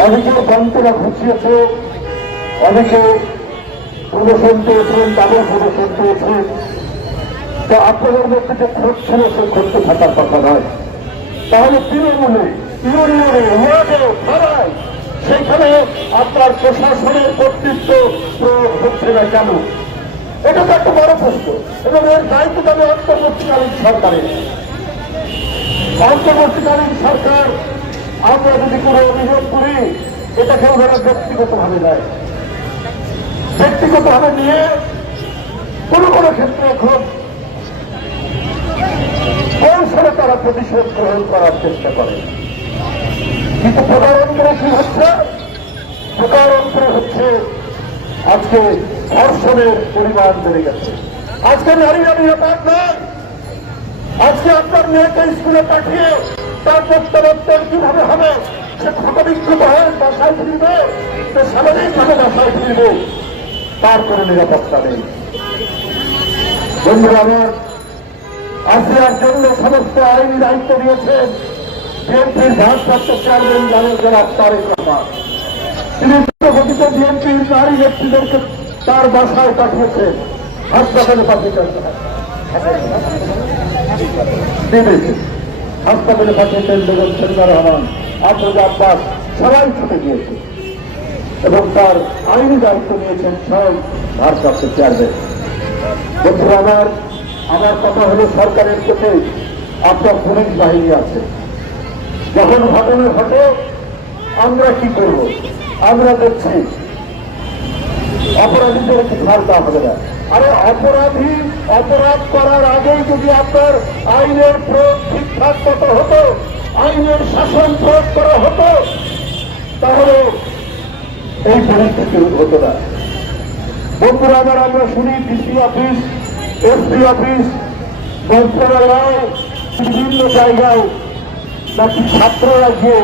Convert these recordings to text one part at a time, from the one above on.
অনেকে যন্ত্রণা ঘুষিয়েছে, অনেকে প্রদর্শন পেয়েছেন, তাদের প্রদর্শন পেয়েছেন। তো আপনাদের মধ্যে যে ক্ষোভ ছিল সে ক্ষোভে থাকার কথা নয়। তাহলে তৃণমূলে, ইউনিয়নে, ওয়ার্ডে, পাড়ায় সেখানে আপনার প্রশাসনের কর্তৃত্ব প্রয়োগ হচ্ছে না কেন? এটা তো একটা বড় প্রশ্ন। এবং এর দায়িত্ব তবে অন্তর্বর্তীকালীন সরকারের। অন্তর্বর্তীকালীন সরকার আমরা যদি কোনো অভিযোগ করি, এটাকে ওনারা ব্যক্তিগতভাবে নেয়। ব্যক্তিগতভাবে নিয়ে কোনো কোনো ক্ষেত্রে এখন কৌশলে তারা প্রতিশোধ গ্রহণ করার চেষ্টা করে। কিন্তু প্রধানমন্ত্রী কি হচ্ছে? প্রধানমন্ত্রী হচ্ছে আজকে ধর্ষণের পরিমাণ বেড়ে গেছে। আজকে নারীরা নিরাপদ নয়। আজকে আপনার মেয়েকে স্কুলে পাঠিয়ে তার প্রত্যাবর্তন কিভাবে হবে? সে ক্ষতবিক্ষত হয়ে বাসায় ফিরবে, সে স্বাভাবিকভাবে বাসায় ফিরবে, তার কোনো নিরাপত্তা নেই। বন্ধুরা আমার, আসিয়ার জন্য সমস্ত আইনি দায়িত্ব নিয়েছেন বিএনপির ভারপ্রাপ্ত চেয়ারম্যান জানেন জনাব তারেক রহমান। তিনি দ্রুতগতিতে বিএনপির নারী নেত্রীদেরকে তার বাসায় পাঠিয়েছেন, হাসপাতালে পাঠিয়েছেন, হাসপাতালে পাঠিয়েছেন বেগম শরীফা রহমান, আফরোজা আব্বাস, সবাই ছুটে গিয়েছে এবং তার আইনি দায়িত্ব নিয়েছেন স্বয়ং ভারপ্রাপ্ত চেয়ারম্যান। বন্ধুরা আমার কথা হলো, সরকারের কাছে আপনার পুলিশ বাহিনী আছে। যখন ঘটনা ঘটে আমরা কি করব? আমরা দেখছি অপরাধীদেরকে ছাড় দেওয়া হবে না। আরে অপরাধী অপরাধ করার আগেই যদি আপনার আইনের প্রয়োগ ঠিকঠাক মতো হতো, আইনের শাসন প্রয়োগ করা হতো, তাহলে এই পরিস্থিতি হতো না। বন্ধুরা আমরা শুনি ডিসি অফিস, এসপি অফিস, মন্ত্রণালয়, বিভিন্ন জায়গায় নাকি ছাত্ররা গিয়ে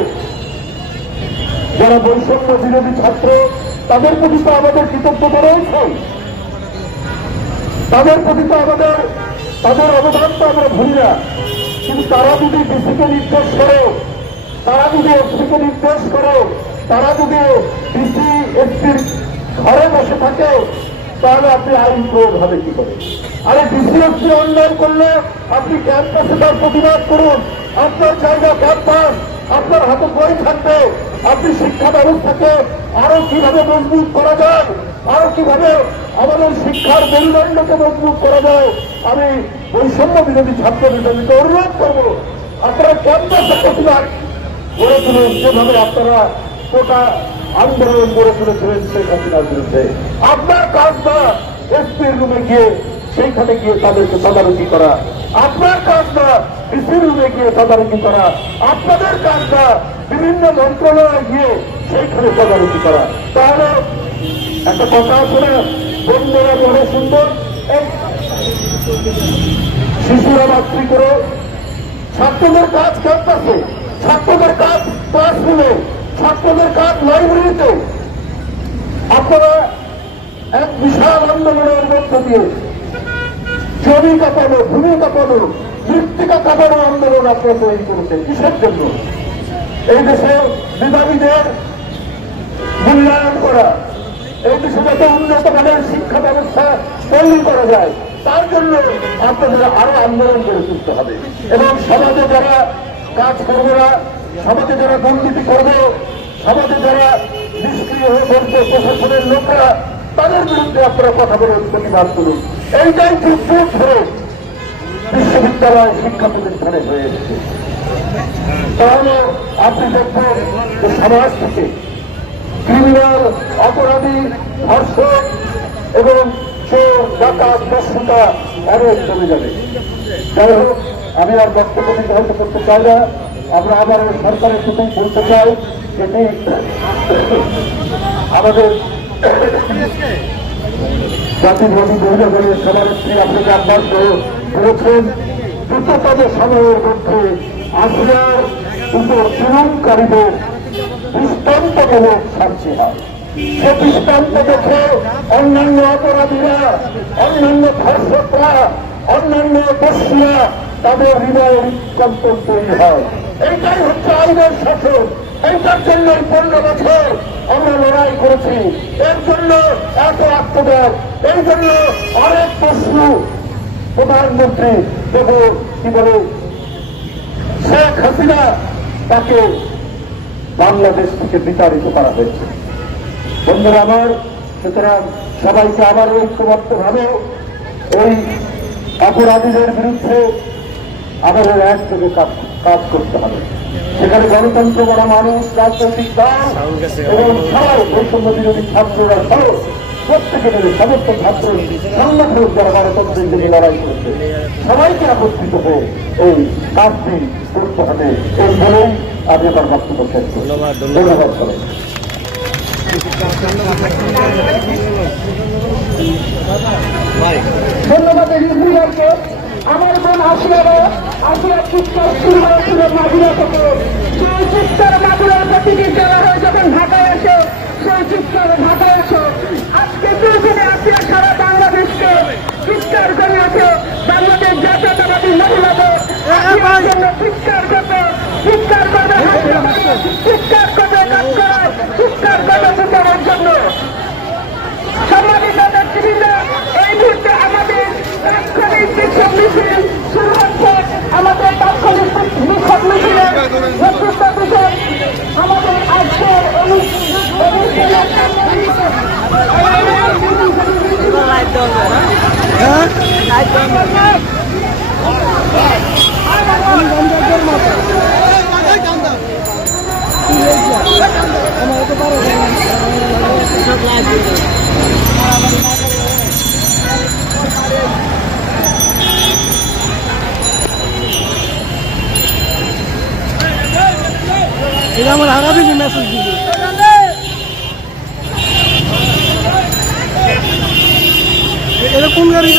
যারা বৈষম্য বিরোধী ছাত্র, তাদের প্রতি তো আমাদের কৃতজ্ঞতা রয়েছে, তাদের প্রতি তো তাদের অবদান তো আমরা ভুলি না। কিন্তু তারা যদি ডিসিকে নির্দেশ করে, তারা যদি এসপিকে নির্দেশ করে, তারা যদি ডিসি এসপির ঘরে বসে থাকে, তাহলে আপনি আইন প্রয়োগ হবে কি করে? আরে ডিসি এসপি অন্যায় করলে আপনি ক্যাম্পাসে তার প্রতিবাদ করুন। আপনার জায়গা ক্যাম্পাস, আপনার হাতে বই থাকবে। আপনি শিক্ষা ব্যবস্থাকে আরো কিভাবে মজবুত করা যায়, আরো কিভাবে আমাদের শিক্ষার মেরুদণ্ডকে মজবুত করা যায়, আমি বৈষম্য বিরোধী ছাত্র নেতাদেরকে অনুরোধ করবো, আপনারা ক্যাম্পাসে প্রতিবাদ গড়ে তুলুন, যেভাবে আপনারা কোটা আন্দোলন গড়ে তুলেছিলেন শেখ হাসিনার বিরুদ্ধে। আপনার কাজ না এসপির রুমে গিয়ে সেইখানে গিয়ে তাদেরকে তদারকি করা, আপনার কাজ না ডিসির রুমে গিয়ে তদারকি করা, আপনাদের কাজ না বিভিন্ন মন্ত্রণালয়ে গিয়ে সেইখানে তদারকি করা। তাহলে একটা কথা আছে না, বন্ধুরা বড় সুন্দর, শিশুরা মাতৃ করে, ছাত্রদের কাজ ক্যাম্পাসে, ছাত্রদের কাজ ক্লাসরুমে, ছাত্রদের কাজ লাইব্রেরিতে। আপনারা এক বিশাল আন্দোলনের মধ্য দিয়ে জমি কাঁপানো, ভূমি কাঁপানো, মৃত্তিকা কাঁপানো আন্দোলন আপনারা তৈরি করেছেন। কিসের জন্য? এই দেশে মেধাবীদের মূল্যায়ন করা, এই দেশে যাতে উন্নত মানের শিক্ষা ব্যবস্থা তৈরি করা যায়, তার জন্য আপনাদের আরো আন্দোলন করে তুলতে হবে। এবং সমাজে যারা কাজ করবে না, সমাজে যারা দুর্নীতি করবে, সমাজে যারা নিষ্ক্রিয় হয়ে পড়বে প্রশাসনের লোকরা, তাদের বিরুদ্ধে আপনারা কথা বলুন, প্রতিবাদ করুন। এইটাই যুগ যুগ ধরে বিশ্ববিদ্যালয় শিক্ষা প্রতিষ্ঠানে হয়ে এসেছে। তাহলে আপনি দেখবেন যে সমাজ থেকে ক্রিমিনাল, অপরাধী, ধর্ষক এবং চোর, ডাকাত, দস্যুতা অনেক কমে যাবে। যাই হোক, আমি আর বক্তব্য নির্ধারিত করতে চাই না। আমরা আবার সরকারের প্রতি বলতে চাই, যেটি আমাদের জাতিবাদী মহিলাদের সমাজশ্রী আপনাকে আহ্বান করেছেন, দ্রুততম সময়ের মধ্যে আসিয়ার উপর জুলুমকারীদের দৃষ্টান্তমূলক শাস্তি হয়। সে দৃষ্টান্ত দেখে অন্যান্য অপরাধীরা, অন্যান্য ধর্ষকরা, অন্যান্য দস্যুরা তাদের হৃদয়ের কম্পন তৈরি হয়। এইটাই হচ্ছে আইনের শাসন, এইটার জন্য 15 বছর আমরা লড়াই করেছি, এর জন্য এত আত্মত্যাগ, এই জন্য অনেক প্রশ্ন। প্রধানমন্ত্রী দেব কি বলে শেখ হাসিনা, তাকে বাংলাদেশ থেকে বিতাড়িত করা হয়েছে। বন্ধুরা আমার, সুতরাং সবাইকে আবার ঐক্যবদ্ধভাবে ওই অপরাধীদের বিরুদ্ধে আমাদের একযোগে কাজ করতে হবে। সেখানে গণতন্ত্র গড়া মানুষ, রাজনৈতিক দল এবং সবাই বৈষম্য বিরোধী ছাত্ররা সহ প্রত্যেকে মিলে সমস্ত ছাত্র সংগঠন যারা গণতন্ত্রের দিকে লড়াই করছে সবাইকে একত্রিত হয়ে এই কাজটি করতে হবে। এই বলেই আমি আমার বক্তব্য শেষ করি। ধন্যবাদ সবাই। ধন্যবাদ ইসরায়েলকে। আমার বোন আসিয়া চিৎকার শুরু হয়েছিল মাগুরা থেকে। সেই চিৎকার মাগুরার প্রতিদিন দেওয়া হয় যখন ঢাকায় আসে, সেই চিৎকার ঢাকায় আসে। আজকে দুজনে আসিয়া সারা বাংলাদেশকে চিৎকার করিয়েছে। বাংলাদেশ জাতীয়তাবাদী মহিলাদের জন্য চিৎকার করবে, চিৎকার করবে, চিৎকার করবে কাজ করার, চিৎকার করবে বিচারের জন্য। সম্মানিত নেতৃবৃন্দ, এই মুহূর্তে আমাদের তাৎক্ষণিক বিক্ষোভ মিছিল শুরু হচ্ছে। আমাদের তাৎক্ষণিক বিক্ষোভ মিছিলের নেতৃত্ব দিচ্ছেন আমাদের আজকের এটা আমার আগামী মেসেজ দিবে। এটা কোন গাড়ি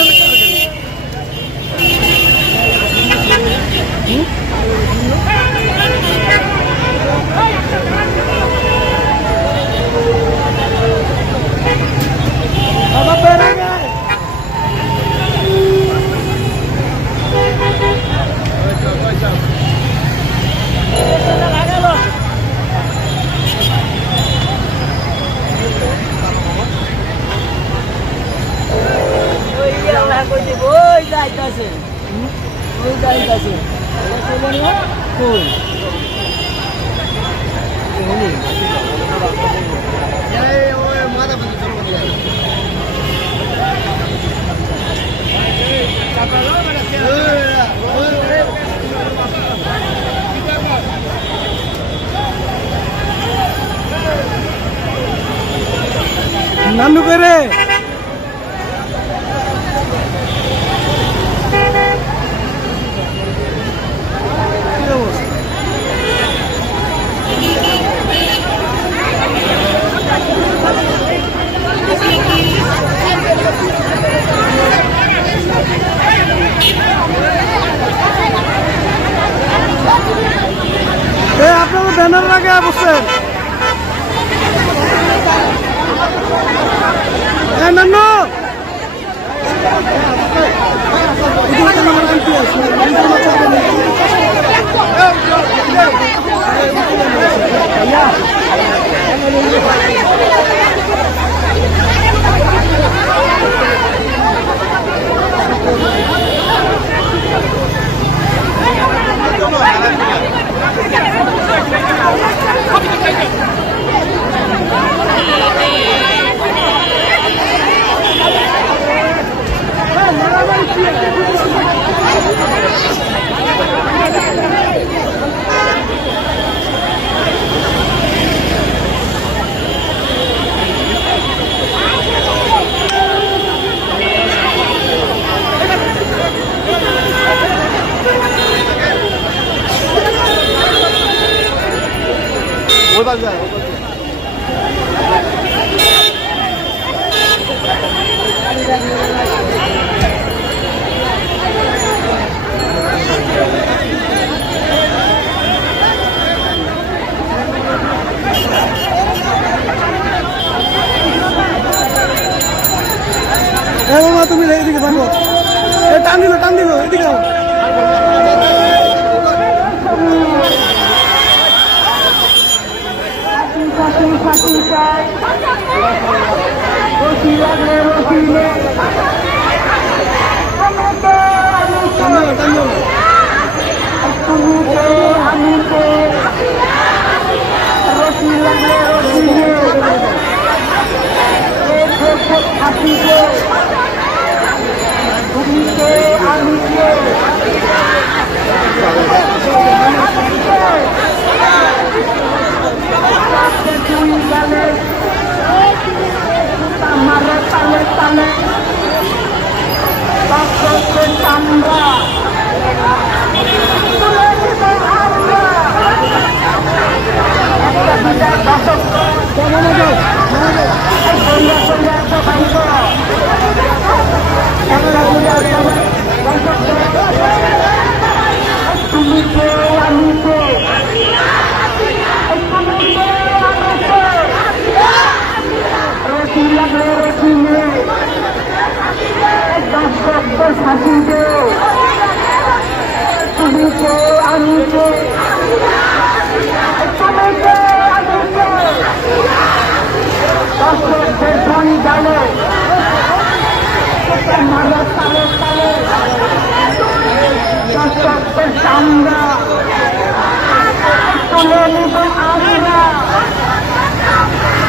নানু করে আপনারা ব্যানার লাগে বসছেন। নানু তুমি এদিকে থাকো, টান দিল এদিকে। ফাঁসি ফাঁসি চাই রশি লাগলে রশি নেই তুমিতে আমিতে রশি লাগলে রশি নেই ফাঁসিতে তুমিতে আমিতে তুই গেলে মারে তালে তালে চামড়া একটা বিদায় দশক তুমি কে আমি কে রশি লাগলে রশি নেই দর্শক ফাঁসি দে তুমি কে আমি কে তুমি কে আমি কে দর্শকদের ধ্বনি জানে মারা তালে তালে দর্শকদের চামড়া তুলে নিব আমরা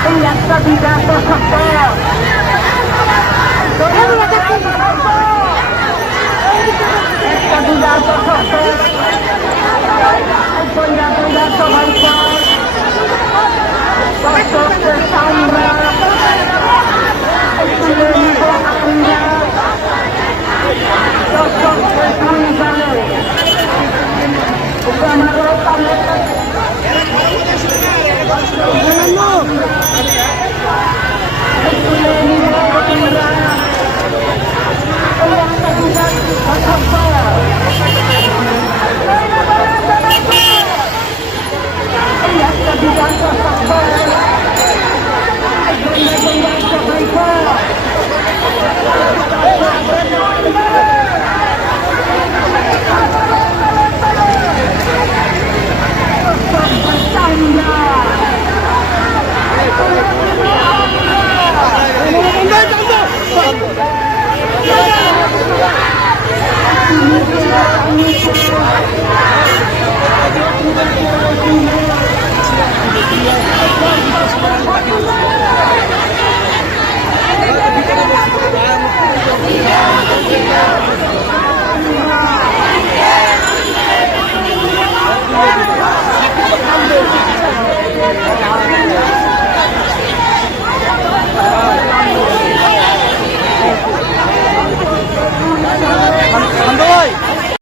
এই একটা বিরাট সত্য একটা বিরাট সত্য বিরাট সবাই দর্শকদের চামড়া তুলে নিব আমরা দর্শকদের ধ্বনি জানে আমারও তালে Yeah.